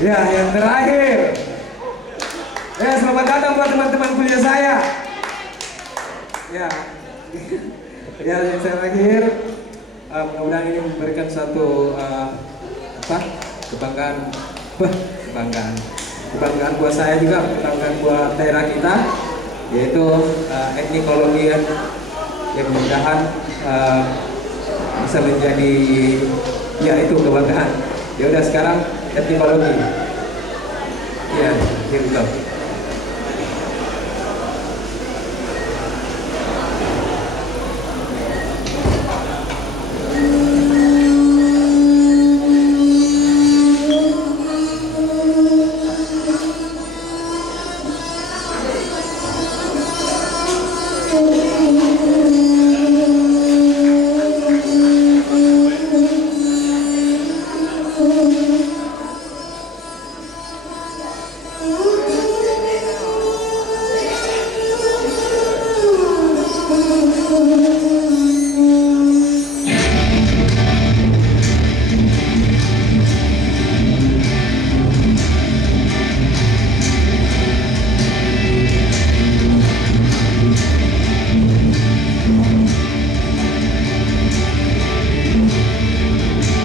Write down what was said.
Ya, yang terakhir. Ya, selamat datang buat teman-teman kuliah saya. Ya, ya yang terakhir. Mudah-mudahan ini memberikan satu kebanggaan buat saya juga, kebanggaan buat daerah kita, yaitu etnikologi yang mudah-mudahan bisa menjadi ya itu kebanggaan. Ya udah sekarang etnikologi. Ya, here we go.